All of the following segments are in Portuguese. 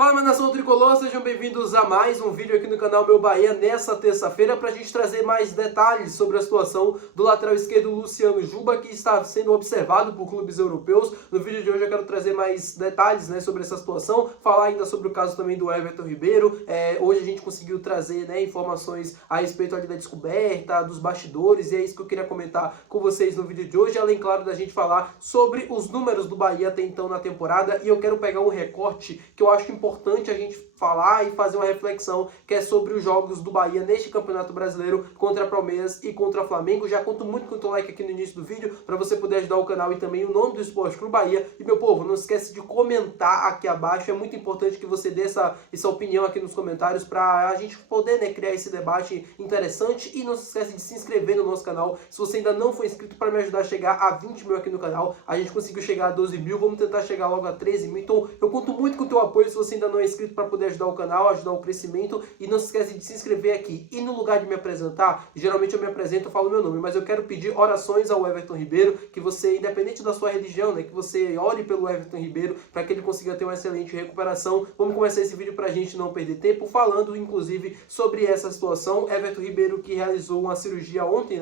Fala, minha nação tricolor, sejam bem-vindos a mais um vídeo aqui no canal Meu Bahia nessa terça-feira para a gente trazer mais detalhes sobre a situação do lateral esquerdo Luciano Juba, que está sendo observado por clubes europeus. No vídeo de hoje eu quero trazer mais detalhes, sobre essa situação, falar ainda sobre o caso também do Everton Ribeiro. Hoje a gente conseguiu trazer, informações a respeito ali da descoberta, dos bastidores, e é isso que eu queria comentar com vocês no vídeo de hoje, além, claro, da gente falar sobre os números do Bahia até então na temporada, e eu quero pegar um recorte que eu acho importante a gente falar e fazer uma reflexão, que é sobre os jogos do Bahia neste Campeonato Brasileiro contra Palmeiras e contra Flamengo. Já conto muito com o teu like aqui no início do vídeo, para você poder ajudar o canal e também o nome do Esporte Clube Bahia. E, meu povo, não esquece de comentar aqui abaixo, é muito importante que você dê essa opinião aqui nos comentários, para a gente poder, criar esse debate interessante. E não se esquece de se inscrever no nosso canal, se você ainda não for inscrito, para me ajudar a chegar a 20 mil aqui no canal. A gente conseguiu chegar a 12 mil, vamos tentar chegar logo a 13 mil, então eu conto muito com o teu apoio se você ainda não é inscrito, para poder ajudar o canal, ajudar o crescimento. E não se esquece de se inscrever aqui. E no lugar de me apresentar, geralmente eu me apresento, eu falo meu nome, mas eu quero pedir orações ao Everton Ribeiro, que você, independente da sua religião, que você ore pelo Everton Ribeiro, para que ele consiga ter uma excelente recuperação. Vamos começar esse vídeo para a gente não perder tempo, falando inclusive sobre essa situação. Everton Ribeiro, que realizou uma cirurgia ontem,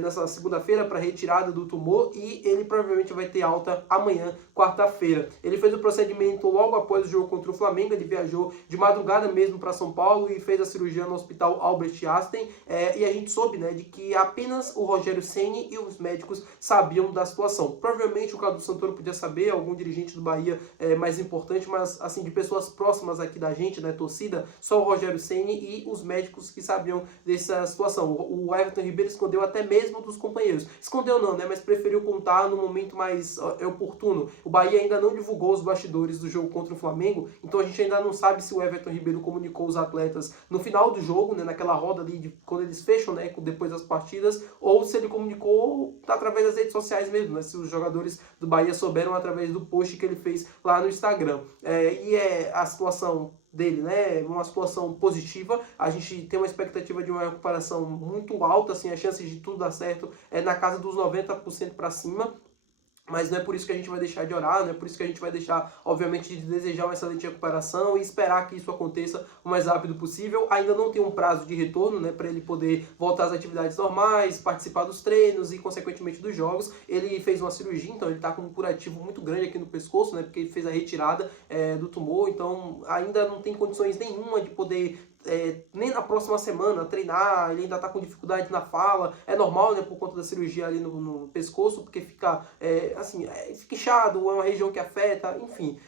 nessa segunda-feira, para retirada do tumor, e ele provavelmente vai ter alta amanhã, quarta-feira. Ele fez o procedimento logo após o jogo contra o Flamengo. Ele viajou de madrugada mesmo para São Paulo e fez a cirurgia no Hospital Albert Einstein, e a gente soube, de que apenas o Rogério Ceni e os médicos sabiam da situação. Provavelmente o Cláudio Santoro podia saber, algum dirigente do Bahia mais importante, mas assim, de pessoas próximas aqui da gente, torcida, só o Rogério Ceni e os médicos que sabiam dessa situação. O Everton Ribeiro escondeu até mesmo dos companheiros. Escondeu não, mas preferiu contar no momento mais oportuno. O Bahia ainda não divulgou os bastidores do jogo contra o Flamengo, então a gente ainda não sabe se o Everton Ribeiro comunicou os atletas no final do jogo, naquela roda ali, quando eles fecham, depois das partidas, ou se ele comunicou através das redes sociais mesmo, se os jogadores do Bahia souberam através do post que ele fez lá no Instagram. A situação dele, uma situação positiva. A gente tem uma expectativa de uma recuperação muito alta, assim, a chance de tudo dar certo é na casa dos 90% para cima. Mas não é por isso que a gente vai deixar de orar, não é por isso que a gente vai deixar, obviamente, de desejar uma excelente recuperação e esperar que isso aconteça o mais rápido possível. Ainda não tem um prazo de retorno, para ele poder voltar às atividades normais, participar dos treinos e, consequentemente, dos jogos. Ele fez uma cirurgia, então ele está com um curativo muito grande aqui no pescoço, porque ele fez a retirada do tumor, então ainda não tem condições nenhuma de poder nem na próxima semana treinar. Ele ainda está com dificuldade na fala, é normal, por conta da cirurgia ali no pescoço, porque fica fica inchado, é uma região que afeta, enfim.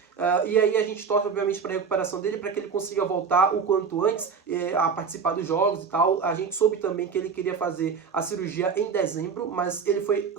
E aí a gente torce, obviamente, para a recuperação dele, para que ele consiga voltar o quanto antes a participar dos jogos e tal. A gente soube também que ele queria fazer a cirurgia em dezembro, mas ele foi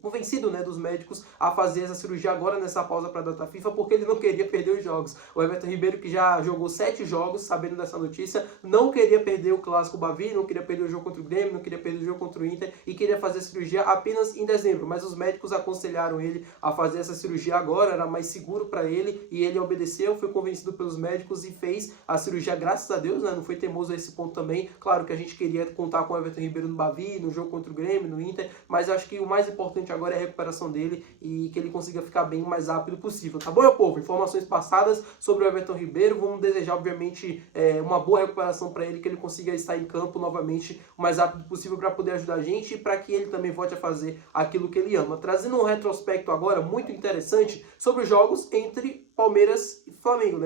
convencido, dos médicos a fazer essa cirurgia agora, nessa pausa para a data FIFA, porque ele não queria perder os jogos. O Everton Ribeiro, que já jogou 7 jogos, sabendo dessa notícia, não queria perder o Clássico Bavi, não queria perder o jogo contra o Grêmio, não queria perder o jogo contra o Inter, e queria fazer a cirurgia apenas em dezembro. Mas os médicos aconselharam ele a fazer essa cirurgia agora, era mais seguro para ele, e ele obedeceu, foi convencido pelos médicos e fez a cirurgia, graças a Deus, não foi teimoso a esse ponto também. Claro que a gente queria contar com o Everton Ribeiro no Bavi, no jogo contra o Grêmio, no Inter, mas eu acho que o mais importante agora é a recuperação dele e que ele consiga ficar bem o mais rápido possível, tá bom, meu povo? Informações passadas sobre o Everton Ribeiro. Vamos desejar, obviamente, uma boa recuperação para ele, que ele consiga estar em campo novamente o mais rápido possível, para poder ajudar a gente e para que ele também volte a fazer aquilo que ele ama. Trazendo um retrospecto agora muito interessante sobre os jogos entre Palmeiras e Flamengo,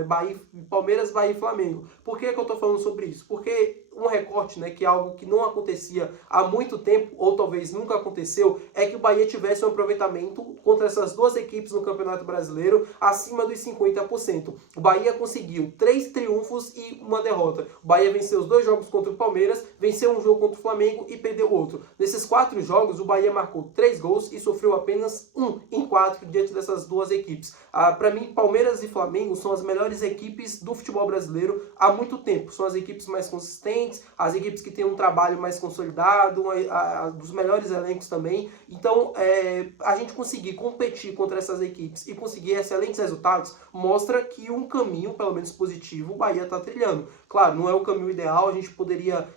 Palmeiras, Bahia e Flamengo. Por que eu tô falando sobre isso? Porque um recorte, que é algo que não acontecia há muito tempo, ou talvez nunca aconteceu, é que o Bahia tivesse um aproveitamento contra essas duas equipes no Campeonato Brasileiro acima dos 50%. O Bahia conseguiu 3 triunfos e uma derrota. O Bahia venceu os 2 jogos contra o Palmeiras, venceu um jogo contra o Flamengo e perdeu outro. Nesses 4 jogos, o Bahia marcou 3 gols e sofreu apenas 1 em 4 diante dessas duas equipes. Para mim, Palmeiras e Flamengo são as melhores equipes do futebol brasileiro há muito tempo. São as equipes mais consistentes, as equipes que têm um trabalho mais consolidado, dos melhores elencos também. Então, a gente conseguir competir contra essas equipes e conseguir excelentes resultados mostra que um caminho, pelo menos positivo, o Bahia está trilhando. Claro, não é o caminho ideal, a gente poderia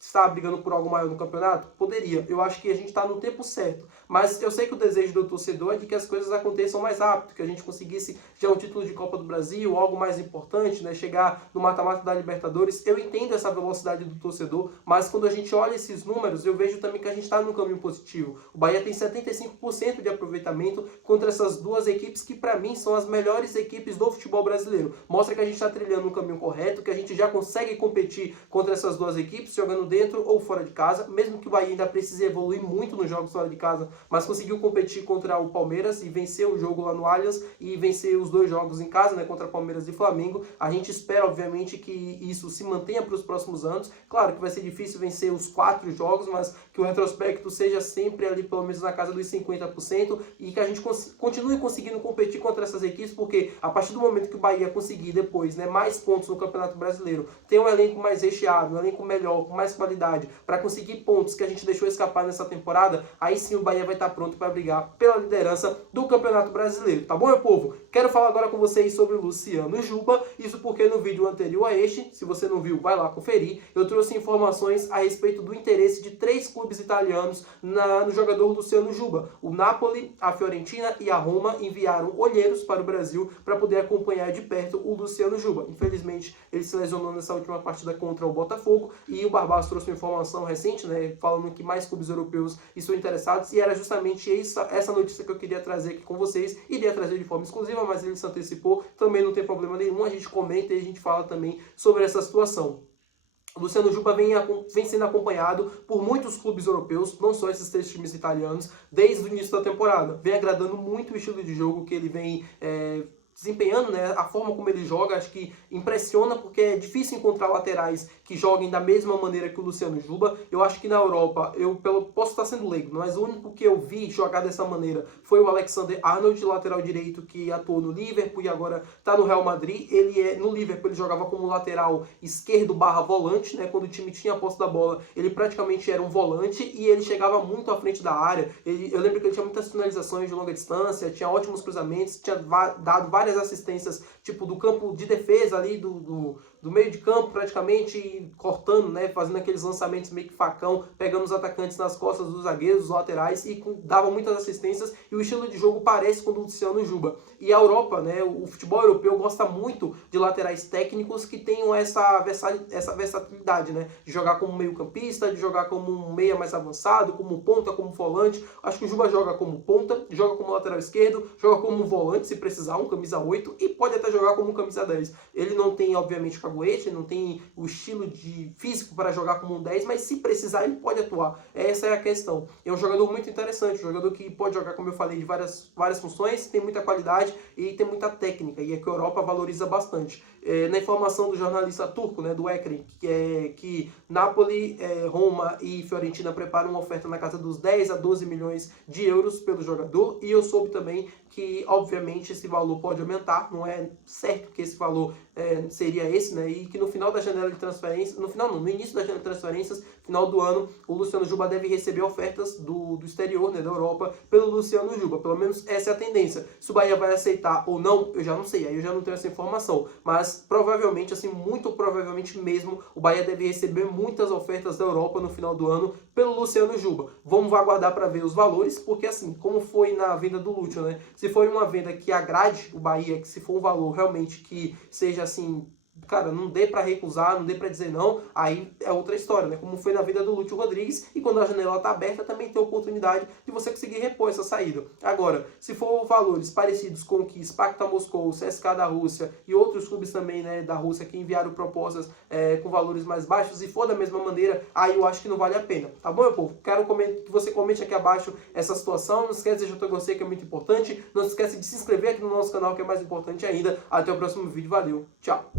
estar brigando por algo maior no campeonato? Poderia. Eu acho que a gente está no tempo certo. mas eu sei que o desejo do torcedor é de que as coisas aconteçam mais rápido, que a gente conseguisse já um título de Copa do Brasil, algo mais importante, né, chegar no mata-mata da Libertadores. Eu entendo essa velocidade do torcedor, mas quando a gente olha esses números, eu vejo também que a gente está num caminho positivo. O Bahia tem 75% de aproveitamento contra essas duas equipes que, para mim, são as melhores equipes do futebol brasileiro. Mostra que a gente está trilhando um caminho correto, que a gente já consegue competir contra essas duas equipes, jogando dentro ou fora de casa, mesmo que o Bahia ainda precise evoluir muito nos jogos fora de casa, mas conseguiu competir contra o Palmeiras e vencer o jogo lá no Allianz e vencer os 2 jogos em casa, né, contra Palmeiras e Flamengo. A gente espera, obviamente, que isso se mantenha para os próximos anos. Claro que vai ser difícil vencer os 4 jogos, mas que o retrospecto seja sempre ali, pelo menos na casa dos 50%, e que a gente continue conseguindo competir contra essas equipes, porque a partir do momento que o Bahia conseguir depois, né, mais pontos no Campeonato Brasileiro, ter um elenco mais recheado, um elenco melhor, com mais qualidade, para conseguir pontos que a gente deixou escapar nessa temporada, aí sim o Bahia vai estar pronto para brigar pela liderança do Campeonato Brasileiro. Tá bom, meu povo? Quero falar agora com vocês sobre o Luciano Juba, isso porque no vídeo anterior a este, se você não viu, vai lá conferir, eu trouxe informações a respeito do interesse de 3 clubes italianos no jogador Luciano Juba. O Napoli, a Fiorentina e a Roma enviaram olheiros para o Brasil para poder acompanhar de perto o Luciano Juba. Infelizmente, ele se lesionou nessa última partida contra o Botafogo e o Barbaros trouxe uma informação recente, né, falando que mais clubes europeus estão interessados, e era justamente essa notícia que eu queria trazer aqui com vocês. Iria trazer de forma exclusiva, mas ele se antecipou, também não tem problema nenhum, a gente comenta e a gente fala também sobre essa situação. O Luciano Juba vem sendo acompanhado por muitos clubes europeus, não só esses 3 times italianos, desde o início da temporada. Vem agradando muito o estilo de jogo que ele vem desempenhando, né? A forma como ele joga, acho que impressiona, porque é difícil encontrar laterais que joguem da mesma maneira que o Luciano Juba. Eu acho que na Europa, posso estar sendo leigo, mas o único que eu vi jogar dessa maneira foi o Alexander-Arnold, lateral direito, que atuou no Liverpool e agora está no Real Madrid. No Liverpool ele jogava como lateral esquerdo / volante, né? Quando o time tinha a posse da bola, ele praticamente era um volante e ele chegava muito à frente da área. Eu lembro que ele tinha muitas finalizações de longa distância, tinha ótimos cruzamentos, tinha dado várias assistências, tipo, do campo de defesa ali, do meio de campo praticamente, cortando, né, fazendo aqueles lançamentos meio que facão, pegando os atacantes nas costas dos zagueiros, dos laterais, e dava muitas assistências, e o estilo de jogo parece com o do Luciano Juba. E a Europa, né, o futebol europeu gosta muito de laterais técnicos que tenham essa versatilidade, né, de jogar como meio campista, de jogar como um meia mais avançado, como ponta, como volante. Acho que o Juba joga como ponta, joga como lateral esquerdo, joga como volante se precisar, um camisa 8, e pode até jogar como camisa 10. Ele não tem, obviamente, caguete, não tem o estilo de físico para jogar como um 10, mas se precisar ele pode atuar. Essa é a questão. É um jogador muito interessante, um jogador que pode jogar, como eu falei, de várias funções, tem muita qualidade e tem muita técnica, e é que a Europa valoriza bastante. Na informação do jornalista turco, né, do Ekrim, que Napoli, Roma e Fiorentina preparam uma oferta na casa dos 10 a 12 milhões de euros pelo jogador, e eu soube também que, obviamente, esse valor pode aumentar, não é certo que esse valor seria esse, né, e que no final da janela de transferências, no início da janela de transferências, final do ano, o Luciano Juba deve receber ofertas do exterior, né, da Europa, pelo Luciano Juba. Pelo menos essa é a tendência. Se o Bahia vai aceitar ou não, eu já não sei, aí eu já não tenho essa informação, mas provavelmente, assim, muito provavelmente mesmo, o Bahia deve receber muitas ofertas da Europa no final do ano pelo Luciano Juba. Vamos aguardar para ver os valores, porque assim, como foi na venda do Lúcio, né, se for uma venda que agrade o Bahia, que se for um valor realmente que seja assim, cara, não dê para recusar, não dê para dizer não, aí é outra história, né? Como foi na vida do Lúcio Rodrigues, e quando a janela está aberta também tem a oportunidade de você conseguir repor essa saída. Agora, se for valores parecidos com o que Spartak Moscou, o CSKA da Rússia e outros clubes também, né, da Rússia que enviaram propostas com valores mais baixos, e for da mesma maneira, aí eu acho que não vale a pena. Tá bom, meu povo? Quero que você comente aqui abaixo essa situação. Não esquece de deixar o teu gostei, que é muito importante. Não se esquece de se inscrever aqui no nosso canal, que é mais importante ainda. Até o próximo vídeo. Valeu. Tchau.